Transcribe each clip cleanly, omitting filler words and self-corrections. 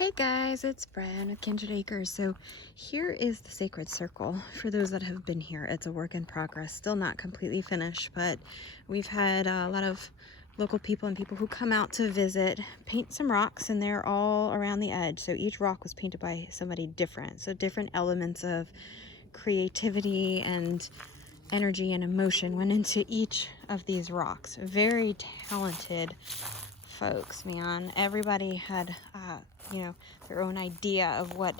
Hey guys, it's Bren with Kindred Acres. So here is the sacred circle. For those that have been here, it's a work in progress, still not completely finished, but we've had a lot of local people and people who come out to visit paint some rocks, and they're all around the edge. So each rock was painted by somebody different. So different elements of creativity and energy and emotion went into each of these rocks. Very talented folks, man. Everybody had their own idea of what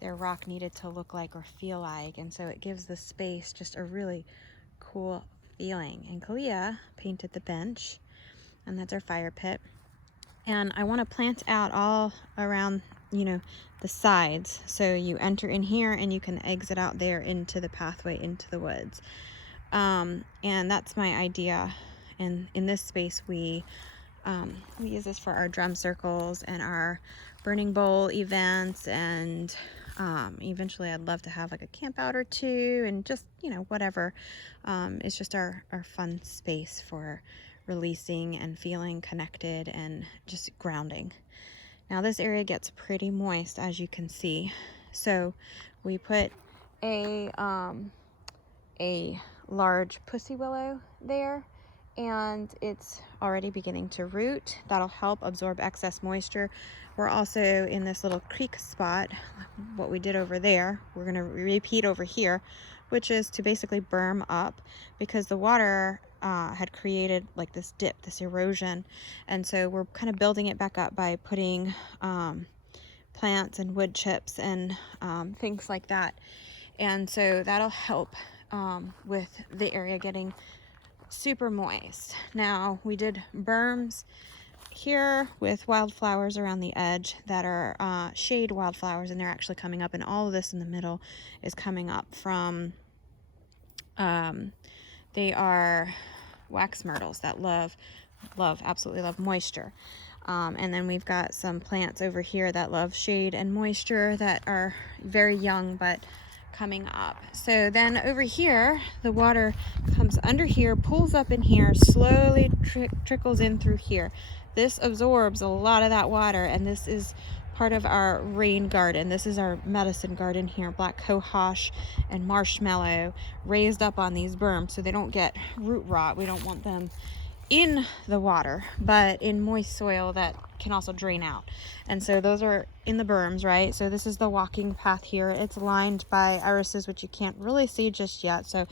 their rock needed to look like or feel like, and so it gives the space just a really cool feeling. And Kaliah painted the bench, and that's our fire pit. And I want to plant out all around the sides, so you enter in here and you can exit out there into the pathway into the woods. And that's my idea. And in this space we use this for our drum circles and our burning bowl events, and eventually I'd love to have like a camp out or two, and just whatever. It's just our fun space for releasing and feeling connected and just grounding. Now this area gets pretty moist, as you can see, so we put a large pussy willow there, and it's already beginning to root. That'll help absorb excess moisture. We're also in this little creek spot. What we did over there, we're going to repeat over here, which is to basically berm up, because the water had created like this dip, this erosion, and so we're kind of building it back up by putting plants and wood chips and things like that. And so that'll help with the area getting super moist. Now we did berms here with wildflowers around the edge that are shade wildflowers, and they're actually coming up, and all of this in the middle is coming up from they are wax myrtles that absolutely love moisture. And then we've got some plants over here that love shade and moisture that are very young but coming up. So then over here, the water comes under here, pulls up in here, slowly trickles in through here. This absorbs a lot of that water, and this is part of our rain garden. This is our medicine garden here, black cohosh and marshmallow raised up on these berms so they don't get root rot. We don't want them in the water, but in moist soil that can also drain out. And so those are in the berms, right? So this is the walking path here. It's lined by irises, which you can't really see just yet. So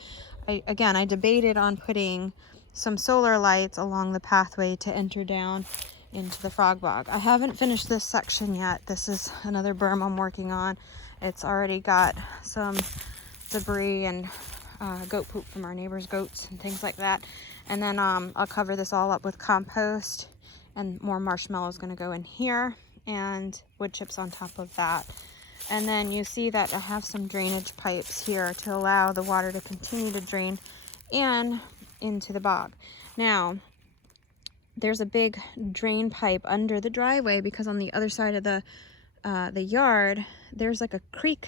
I debated on putting some solar lights along the pathway to enter down into the frog bog. I haven't finished this section yet. This is another berm I'm working on. It's already got some debris and goat poop from our neighbors' goats and things like that. And then I'll cover this all up with compost, and more marshmallows going to go in here, and wood chips on top of that. And then you see that I have some drainage pipes here to allow the water to continue to drain into the bog. Now there's a big drain pipe under the driveway, because on the other side of the yard there's like a creek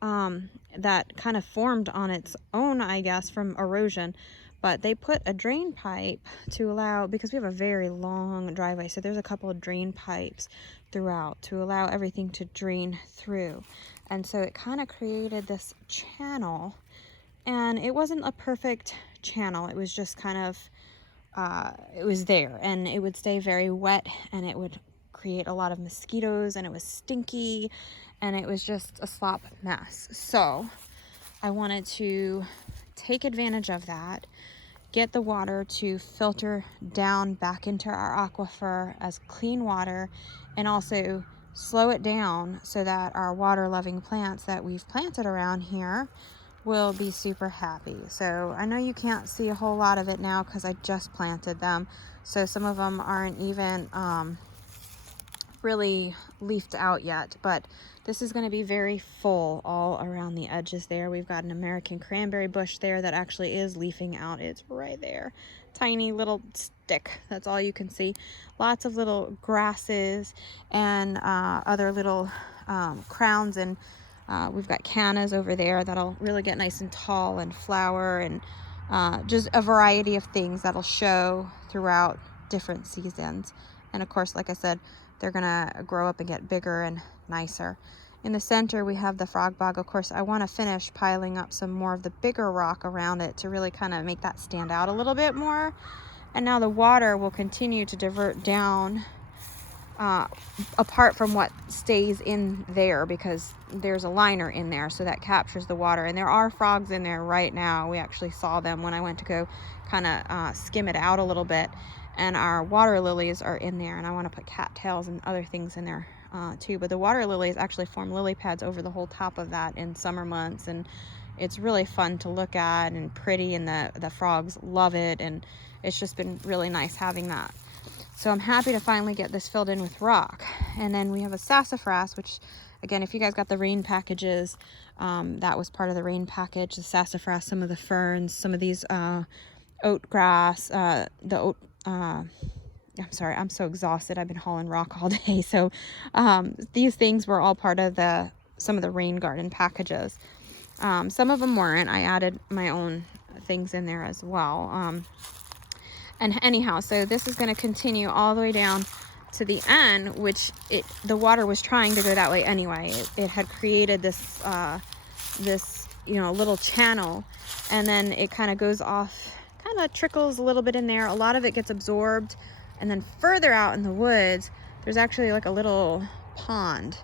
that kind of formed on its own, I guess, from erosion. But they put a drain pipe to allow, because we have a very long driveway, so there's a couple of drain pipes throughout to allow everything to drain through. And so it kind of created this channel, and it wasn't a perfect channel. It was just kind of, it was there, and it would stay very wet, and it would create a lot of mosquitoes, and it was stinky, and it was just a slop mess. So I wanted to take advantage of that, get the water to filter down back into our aquifer as clean water, and also slow it down so that our water loving plants that we've planted around here will be super happy. So I know you can't see a whole lot of it now because I just planted them, so some of them aren't even really leafed out yet, but this is going to be very full all around the edges there. We've got an American cranberry bush there that actually is leafing out. It's right there, tiny little stick, that's all you can see. Lots of little grasses and other little crowns, and we've got cannas over there that'll really get nice and tall and flower, and just a variety of things that'll show throughout different seasons. And of course, like I said, they're gonna grow up and get bigger and nicer. In the center, we have the frog bog. Of course, I want to finish piling up some more of the bigger rock around it to really kind of make that stand out a little bit more. And now the water will continue to divert down apart from what stays in there, because there's a liner in there, so that captures the water. And there are frogs in there right now. We actually saw them when I went to go kind of skim it out a little bit. And our water lilies are in there, and I want to put cattails and other things in there too. But the water lilies actually form lily pads over the whole top of that in summer months, and it's really fun to look at and pretty, and the frogs love it, and it's just been really nice having that. So I'm happy to finally get this filled in with rock. And then we have a sassafras, which, again, if you guys got the rain packages, that was part of the rain package. The sassafras, some of the ferns, some of these oat grass, the oat, I'm sorry, I'm so exhausted. I've been hauling rock all day. So these things were all part of some of the rain garden packages. Some of them weren't. I added my own things in there as well. And anyhow, so this is going to continue all the way down to the end, which the water was trying to go that way anyway. It had created this little channel, and then it kind of goes off, kind of trickles a little bit in there. A lot of it gets absorbed, and then further out in the woods, there's actually like a little pond,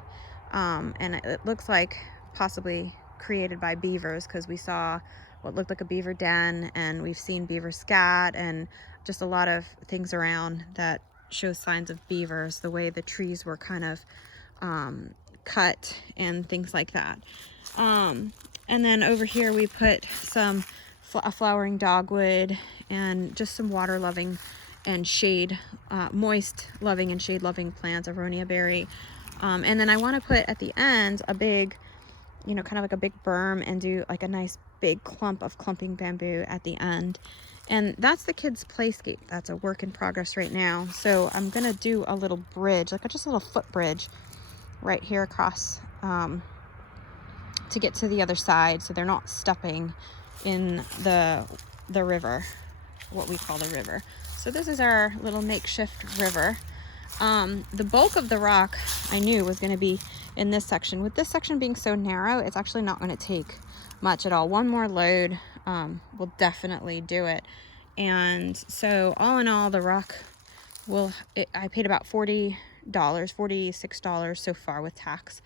and it looks like possibly created by beavers, because we saw what looked like a beaver den, and we've seen beaver scat, and just a lot of things around that show signs of beavers, the way the trees were kind of cut and things like that. And then over here we put some a flowering dogwood and just some water loving and shade, moist loving and shade loving plants, aronia berry. And then I want to put at the end a big, kind of like a big berm, and do like a nice big clump of clumping bamboo at the end. And that's the kids' playscape. That's a work in progress right now. So I'm gonna do a little bridge, like just a little footbridge right here across to get to the other side, so they're not stepping in the river, what we call the river. So this is our little makeshift river. The bulk of the rock I knew was going to be in this section. With this section being so narrow, it's actually not going to take much at all. One more load will definitely do it. And so all in all, the rock I paid about $40, $46 so far with tax.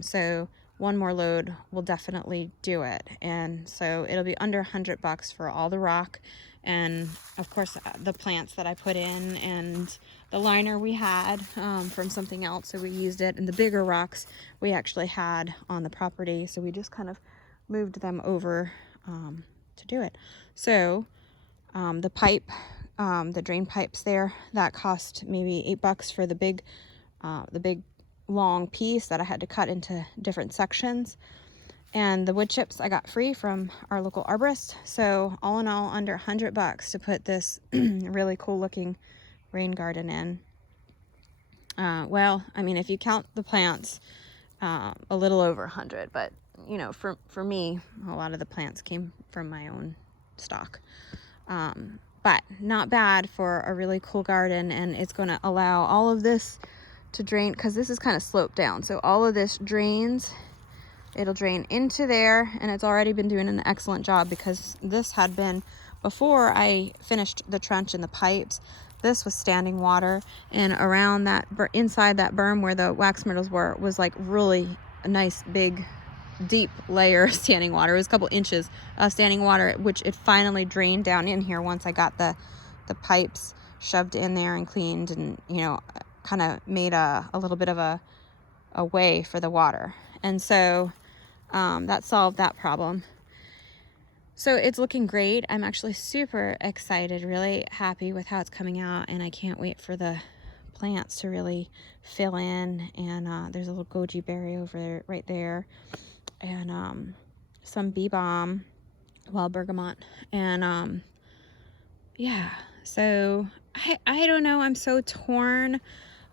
So one more load will definitely do it. And so it'll be under $100 for all the rock, and of course the plants that I put in, and the liner we had from something else, so we used it. And the bigger rocks we actually had on the property, so we just kind of moved them over to do it. So the pipe, the drain pipes there, that cost maybe $8 for the big long piece that I had to cut into different sections. And the wood chips I got free from our local arborist. So all in all, under $100 to put this really cool looking rain garden in. Well, I mean, if you count the plants, a little over 100, but for me, a lot of the plants came from my own stock. But not bad for a really cool garden, and it's going to allow all of this to drain, because this is kind of sloped down. So all of this drains. It'll drain into there, and it's already been doing an excellent job, because this had been, before I finished the trench and the pipes, this was standing water, and around that, inside that berm where the wax myrtles were, was like really a nice big deep layer of standing water. It was a couple inches of standing water, which it finally drained down in here once I got the pipes shoved in there and cleaned, and kind of made a little bit of a way for the water. And so that solved that problem. So it's looking great. I'm actually super excited, really happy with how it's coming out, and I can't wait for the plants to really fill in. And there's a little goji berry over there, right there, and some bee balm, wild bergamot, and yeah. So I don't know. I'm so torn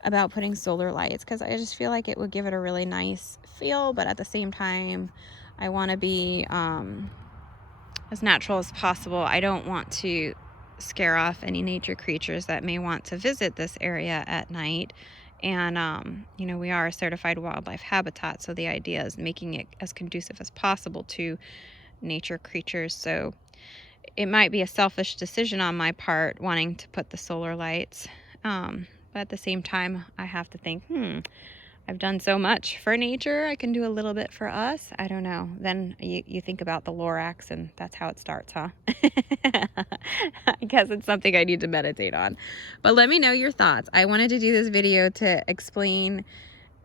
about putting solar lights, because I just feel like it would give it a really nice feel, but at the same time I want to be as natural as possible. I don't want to scare off any nature creatures that may want to visit this area at night, And, you know, we are a certified wildlife habitat, so the idea is making it as conducive as possible to nature creatures. So it might be a selfish decision on my part wanting to put the solar lights. But at the same time, I have to think, I've done so much for nature. I can do a little bit for us. I don't know. Then you think about the Lorax, and that's how it starts, huh? I guess it's something I need to meditate on. But let me know your thoughts. I wanted to do this video to explain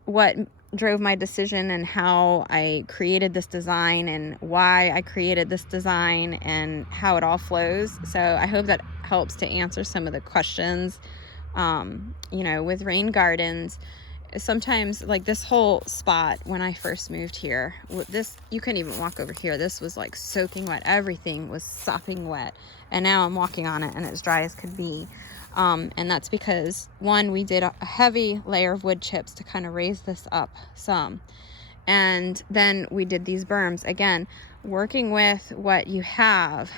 what drove my decision and how I created this design and why I created this design and how it all flows. So I hope that helps to answer some of the questions. You know, with rain gardens, sometimes, like this whole spot when I first moved here, this, you couldn't even walk over here. This was like soaking wet. Everything was sopping wet. And now I'm walking on it and it's dry as could be. And that's because, one, we did a heavy layer of wood chips to kind of raise this up some. And then we did these berms. Again, working with what you have,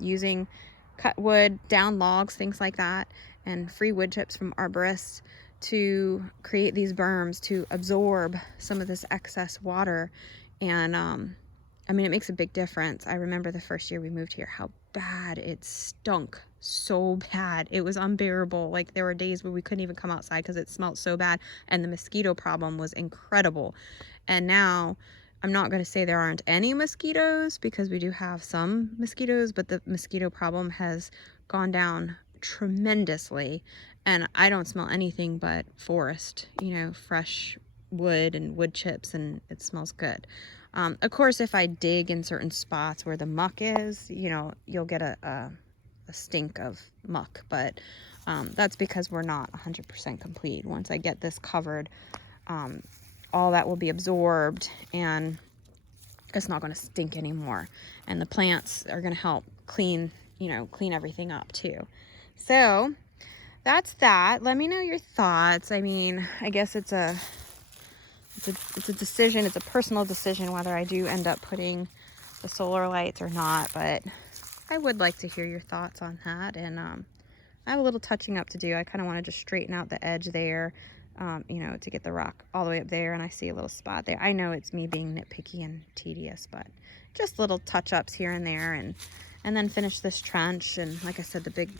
using cut wood, down logs, things like that, and free wood chips from arborists to create these berms to absorb some of this excess water. And I mean, it makes a big difference. I remember the first year we moved here, how bad it stunk. So bad. It was unbearable. Like, there were days where we couldn't even come outside because it smelled so bad, and the mosquito problem was incredible. And now, I'm not going to say there aren't any mosquitoes, because we do have some mosquitoes, but the mosquito problem has gone down tremendously, and I don't smell anything but forest, you know, fresh wood and wood chips, and it smells good. Of course, if I dig in certain spots where the muck is, you know, you'll get a stink of muck, but that's because we're not 100% complete. Once I get this covered, all that will be absorbed and it's not going to stink anymore, and the plants are going to help clean everything up too. So that's that. Let me know your thoughts. I mean, I guess it's a decision. It's a personal decision whether I do end up putting the solar lights or not, but I would like to hear your thoughts on that. And I have a little touching up to do. I kind of want to just straighten out the edge there, you know, to get the rock all the way up there, and I see a little spot there. I know it's me being nitpicky and tedious, but just little touch-ups here and there, and then finish this trench. And like I said, the big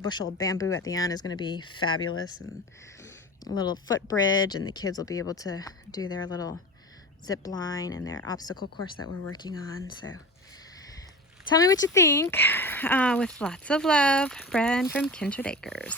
bushel of bamboo at the end is going to be fabulous, and a little footbridge, and the kids will be able to do their little zip line and their obstacle course that we're working on. So tell me what you think. With lots of love, Bren from Kindred Acres.